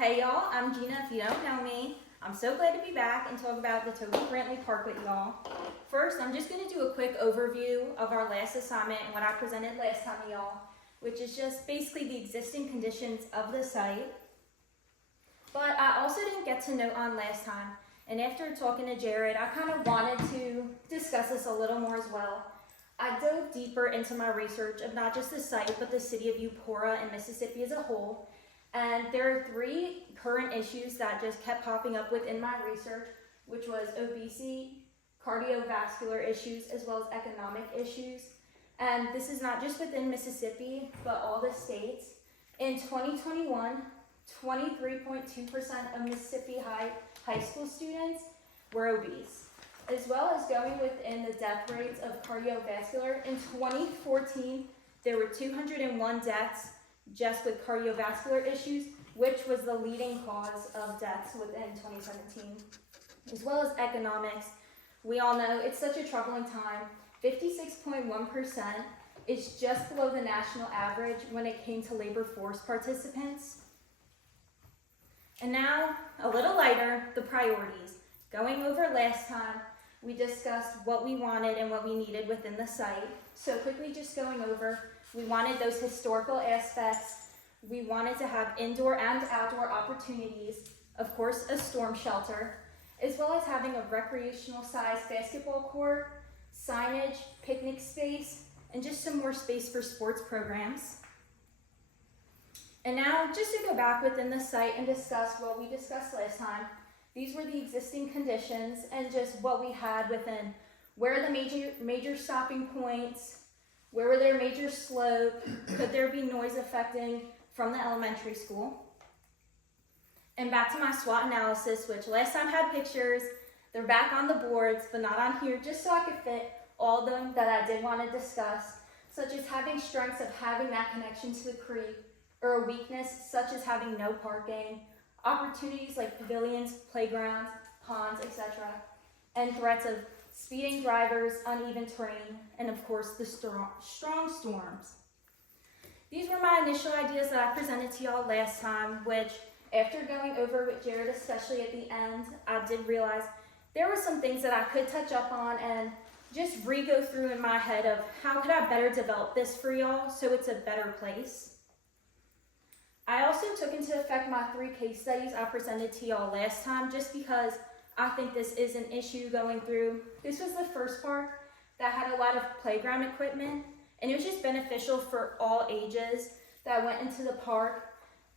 Hey y'all, I'm Gina if you don't know me. I'm so glad to be back and talk about the Toby Brantley Park with y'all. First, I'm just going to do a quick overview of our last assignment and what I presented last time to y'all, which is just basically the existing conditions of the site. But I also didn't get to note on last time, and after talking to Jared, I kind of wanted to discuss this a little more as well. I dove deeper into my research of not just the site, but the city of Eupora and Mississippi as a whole. And there are three current issues that just kept popping up within my research, which was obesity, cardiovascular issues, as well as economic issues. And this is not just within Mississippi, but all the states. In 2021, 23.2% of Mississippi high school students were obese, as well as going within the death rates of cardiovascular. In 2014, there were 201 deaths just with cardiovascular issues, which was the leading cause of deaths within 2017. As well as economics, we all know it's such a troubling time. 56.1% is just below the national average when it came to labor force participants. And now, a little lighter, the priorities. Going over last time, we discussed what we wanted and what we needed within the site. So quickly just going over, we wanted those historical aspects. We wanted to have indoor and outdoor opportunities, of course a storm shelter, as well as having a recreational sized basketball court, signage, picnic space, and just some more space for sports programs. And now just to go back within the site and discuss what we discussed last time, these were the existing conditions and just what we had within. Where are the major stopping points? Where were there major slope? Could there be noise affecting from the elementary school? And back to my SWOT analysis, which last time had pictures. They're back on the boards, but not on here, just so I could fit all of them that I did want to discuss, such as having strengths of having that connection to the creek, or a weakness such as having no parking, opportunities like pavilions, playgrounds, ponds, etc., and threats of speeding drivers, uneven terrain, and of course the strong storms. These were my initial ideas that I presented to y'all last time, which after going over with Jared, especially at the end, I did realize there were some things that I could touch up on and just re-go through in my head of how could I better develop this for y'all so it's a better place. I also took into effect my 3 case studies I presented to y'all last time just because I think this is an issue going through. This was the first park that had a lot of playground equipment, and it was just beneficial for all ages that went into the park.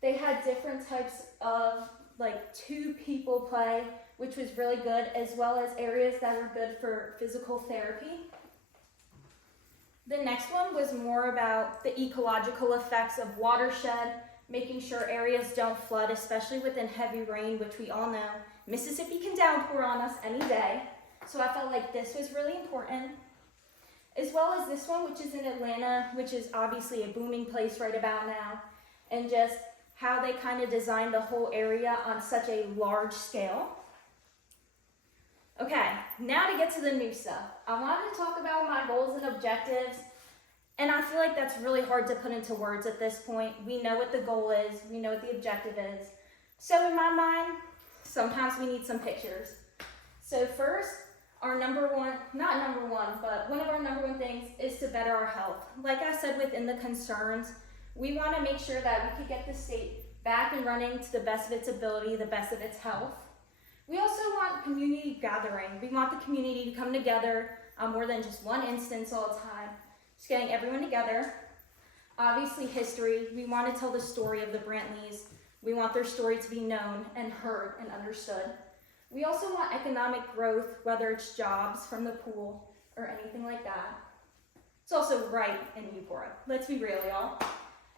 They had different types of like 2 people play, which was really good, as well as areas that were good for physical therapy. The next one was more about the ecological effects of watershed, making sure areas don't flood, especially within heavy rain, which we all know Mississippi can downpour on us any day. So I felt like this was really important. As well as this one, which is in Atlanta, which is obviously a booming place right about now, and just how they kind of designed the whole area on such a large scale. Okay, now to get to the new stuff. I wanted to talk about my goals and objectives. And I feel like that's really hard to put into words at this point. We know what the goal is. We know what the objective is. So in my mind, sometimes we need some pictures. So first, our one of our number one things is to better our health. Like I said within the concerns, we want to make sure that we could get the state back and running to the best of its ability, the best of its health. We also want community gathering. We want the community to come together on more than just one instance all the time. Just getting everyone together. Obviously history, we want to tell the story of the Brantleys. We want their story to be known and heard and understood. We also want economic growth, whether it's jobs from the pool or anything like that. It's also right in Eupora, let's be real, y'all.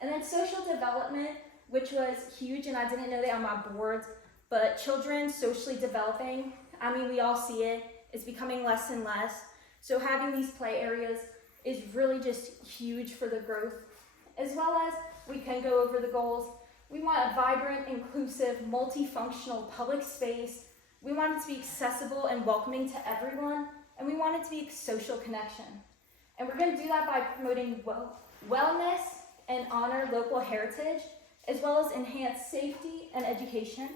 And then social development, which was huge, and I didn't know that on my boards, but children socially developing, I mean, we all see it, it's becoming less and less. So having these play areas is really just huge for the growth. As well as, we can go over the goals. We want a vibrant, inclusive, multifunctional public space. We want it to be accessible and welcoming to everyone, and we want it to be a social connection. And we're going to do that by promoting wellness and honor local heritage, as well as enhance safety and education.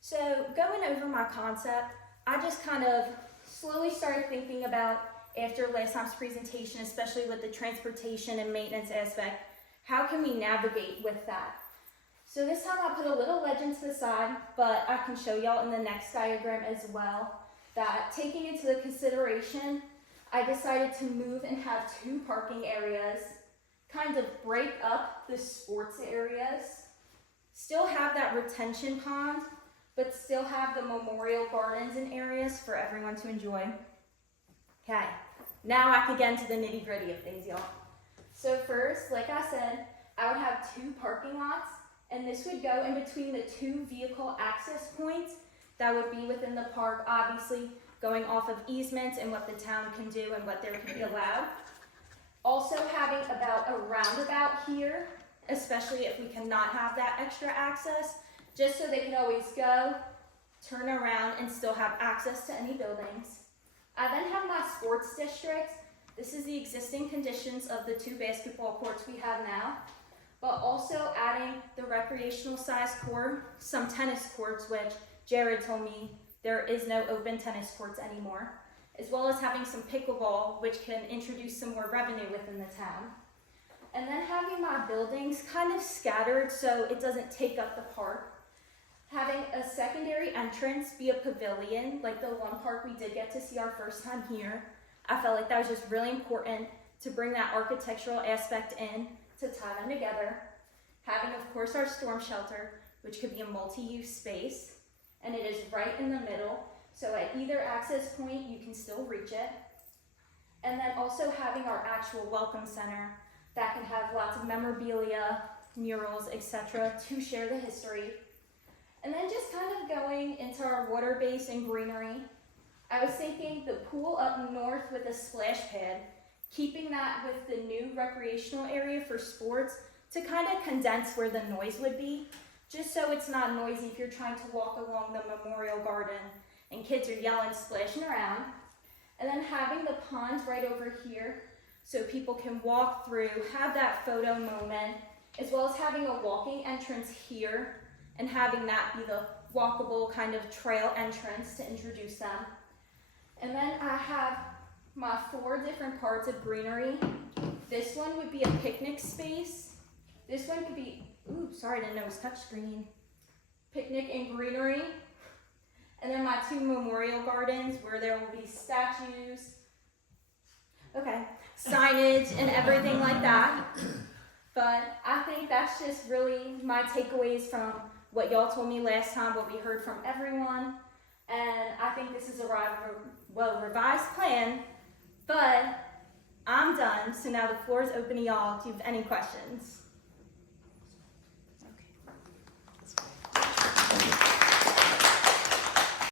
So going over my concept, I just kind of slowly started thinking about, after last time's presentation, especially with the transportation and maintenance aspect, how can we navigate with that? So this time I put a little legend to the side, but I can show y'all in the next diagram as well, that taking into consideration, I decided to move and have 2 parking areas, kind of break up the sports areas, still have that retention pond, but still have the memorial gardens and areas for everyone to enjoy. Okay, now I can get into the nitty gritty of things, y'all. So first, like I said, I would have 2 parking lots, and this would go in between the 2 vehicle access points that would be within the park, obviously going off of easements and what the town can do and what there can be allowed. Also having about a roundabout here, especially if we cannot have that extra access, just so they can always go, turn around, and still have access to any buildings. I then have my sports district. This is the existing conditions of the 2 basketball courts we have now, but also adding the recreational size court, some tennis courts, which Jared told me there is no open tennis courts anymore, as well as having some pickleball, which can introduce some more revenue within the town. And then having my buildings kind of scattered so it doesn't take up the park. Having a secondary entrance be a pavilion, like the one park we did get to see our first time here. I felt like that was just really important to bring that architectural aspect in to tie them together. Having, of course, our storm shelter, which could be a multi-use space, and it is right in the middle, so at either access point you can still reach it. And then also having our actual welcome center that can have lots of memorabilia, murals, etc. to share the history. And then just kind of going into our water base and greenery, I was thinking the pool up north with a splash pad, keeping that with the new recreational area for sports to kind of condense where the noise would be, just so it's not noisy if you're trying to walk along the memorial garden and kids are yelling, splashing around. And then having the pond right over here so people can walk through, have that photo moment, as well as having a walking entrance here and having that be the walkable kind of trail entrance to introduce them. And then I have my 4 different parts of greenery. This one would be a picnic space. This one could be, ooh, sorry, I didn't know it was touchscreen. Picnic and greenery. And then my 2 memorial gardens where there will be statues, signage and everything like that. But I think that's just really my takeaways from what y'all told me last time, what we heard from everyone. And I think this is a revised plan, but I'm done. So now the floor is open to y'all. Do you have any questions?